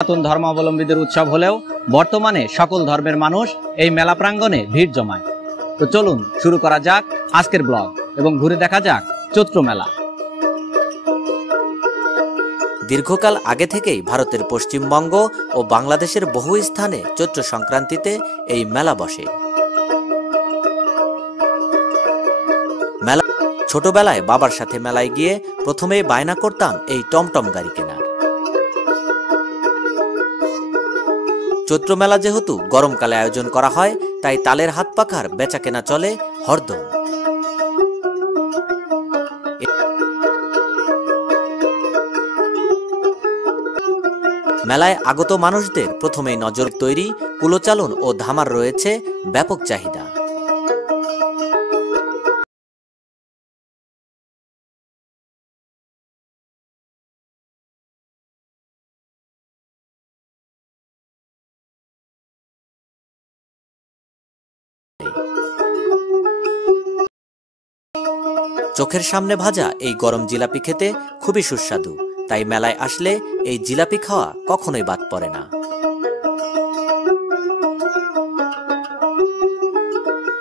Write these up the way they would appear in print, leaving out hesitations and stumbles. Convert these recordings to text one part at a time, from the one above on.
সনাতন ধর্মাবলম্বীদের উৎসব হলেও বর্তমানে সকল ধর্মের মানুষ এই মেলা প্রাঙ্গণে ভিড় জমায়। তো চলুন শুরু করা যাক আজকের ব্লগ এবং ঘুরে দেখা যাক চৈত্র মেলা। দীর্ঘকাল আগে থেকেই ভারতের পশ্চিমবঙ্গ ও বাংলাদেশের বহু স্থানে চৈত্র সংক্রান্তিতে এই মেলা বসে। ছোটবেলায় বাবার সাথে মেলায় গিয়ে প্রথমেই বায়না করতাম এই টমটম গাড়ি কেনার। চৈত্র মেলা যেহেতু গরমকালে আয়োজন করা হয়, তাই তালের হাত পাখার বেচা কেনা চলে হরদম। মেলায় আগত মানুষদের প্রথমেই নজর তৈরি, কুলোচালন ও ধামার রয়েছে ব্যাপক চাহিদা। চোখের সামনে ভাজা এই গরম জিলাপি খেতে খুবই সুস্বাদু, তাই মেলায় আসলে এই জিলাপি খাওয়া কখনোই বাদ পড়ে না।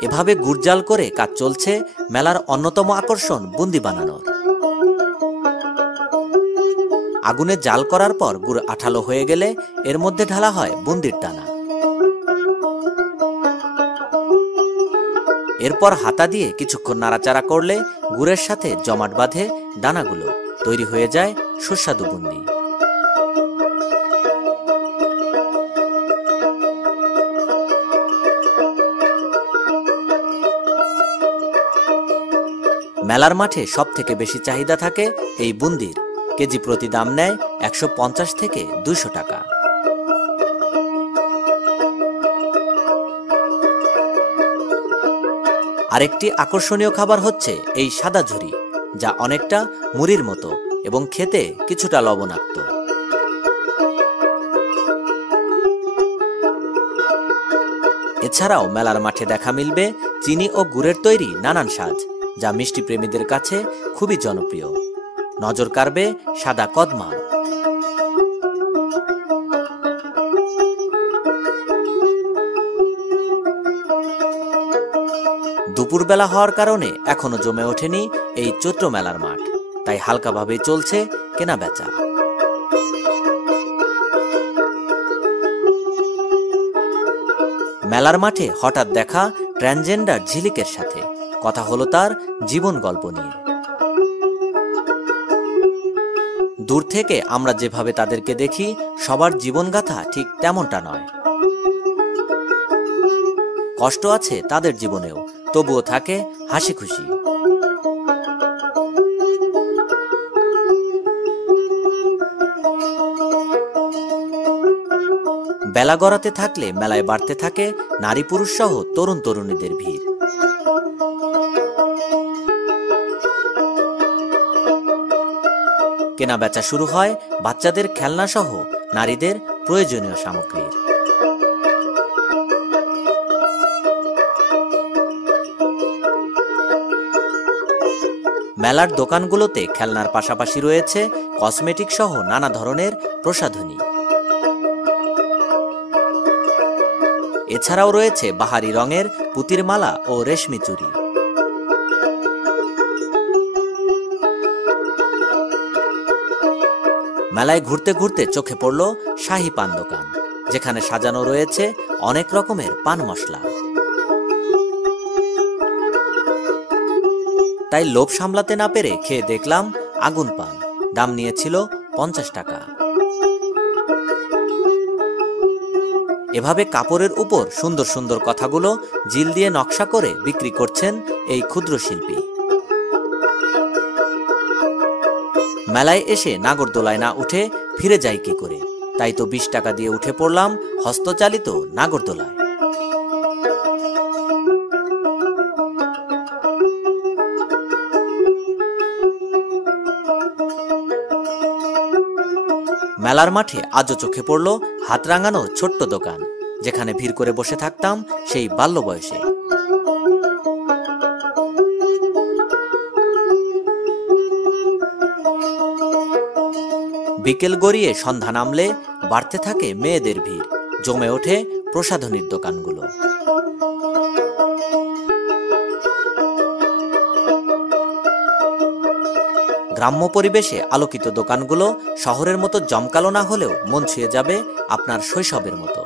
এভাবে গুড় জাল করে কাজ চলছে মেলার অন্যতম আকর্ষণ বুন্দি বানানোর। আগুনে জাল করার পর গুড় আঠালো হয়ে গেলে এর মধ্যে ঢালা হয় বুন্দির দানা। এরপর হাতা দিয়ে কিছুক্ষণ নাড়াচাড়া করলে গুড়ের সাথে জমাট বাঁধে দানাগুলো, তৈরি হয়ে যায় সুস্বাদু বুন্দি। মেলার মাঠে সব থেকে বেশি চাহিদা থাকে এই বুন্দির। কেজি প্রতি দাম নেয় 150 থেকে 200 টাকা। আরেকটি আকর্ষণীয় খাবার হচ্ছে এই সাদা ঝুরি, যা অনেকটা মুড়ির মতো এবং খেতে কিছুটা লবণাক্ত। এছাড়াও মেলার মাঠে দেখা মিলবে চিনি ও গুড়ের তৈরি নানান সাজ, যা মিষ্টি প্রেমীদের কাছে খুবই জনপ্রিয়। নজর কাড়বে সাদা কদমা। দুপুরবেলা হওয়ার কারণে এখনো জমে ওঠেনি এই চৈত্র মেলার মাঠ, তাই হালকাভাবেই চলছে কেনা বেচা। মেলার মাঠে হঠাৎ দেখা ট্রান্সজেন্ডার ঝিলিকের সাথে কথা হলো তার জীবন গল্প নিয়ে। দূর থেকে আমরা যেভাবে তাদেরকে দেখি, সবার জীবনগাথা ঠিক তেমনটা নয়। কষ্ট আছে তাদের জীবনেও, তবুও থাকে হাসি খুশি। বেলা গড়াতে থাকলে মেলায় বাড়তে থাকে নারী পুরুষ সহ তরুণ তরুণীদের ভিড়। কেনা বেচা শুরু হয় বাচ্চাদের খেলনা সহ নারীদের প্রয়োজনীয় সামগ্রীর। মেলার দোকানগুলোতে খেলনার পাশাপাশি রয়েছে কসমেটিক সহ নানা ধরনের প্রসাধনী। এছাড়াও রয়েছে বাহারি রঙের পুতির মালা ও রেশমি চুড়ি। মেলায় ঘুরতে ঘুরতে চোখে পড়ল শাহী পান দোকান, যেখানে সাজানো রয়েছে অনেক রকমের পান মশলা। তাই লোভ সামলাতে না পেরে খেয়ে দেখলাম আগুন পান। দাম নিয়েছিল 50 টাকা। এভাবে কাপড়ের উপর সুন্দর সুন্দর কথাগুলো জিল দিয়ে নকশা করে বিক্রি করছেন এই ক্ষুদ্র শিল্পী। মেলায় এসে নাগরদোলায় না উঠে ফিরে যাই কি করে, তাই তো 20 টাকা দিয়ে উঠে পড়লাম হস্তচালিত নাগরদোলায়। মেলার মাঠে আজও চোখে পড়ল হাত রাঙানো ছোট্ট দোকান, যেখানে ভিড় করে বসে থাকতাম সেই বাল্য বয়সে। বিকেল গড়িয়ে সন্ধ্যা নামলে বাড়তে থাকে মেয়েদের ভিড়, জমে ওঠে প্রসাধনীর দোকানগুলো। গ্রাম্য পরিবেশে আলোকিত দোকানগুলো শহরের মতো জমকালো না হলেও মন ছুঁয়ে যাবে আপনার শৈশবের মতো।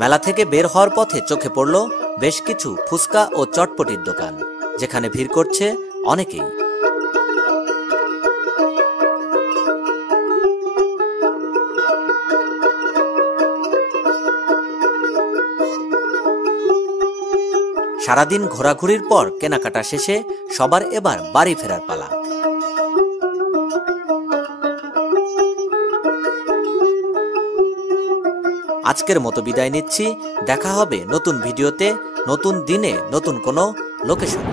মেলা থেকে বের হওয়ার পথে চোখে পড়ল বেশ কিছু ফুচকা ও চটপটির দোকান, যেখানে ভিড় করছে অনেকেই। সারাদিন ঘোরাঘুরির পর কেনাকাটা শেষে সবার এবার বাড়ি ফেরার পালা। আজকের মতো বিদায় নিচ্ছি। দেখা হবে নতুন ভিডিওতে, নতুন দিনে, নতুন কোনো লোকেশনে।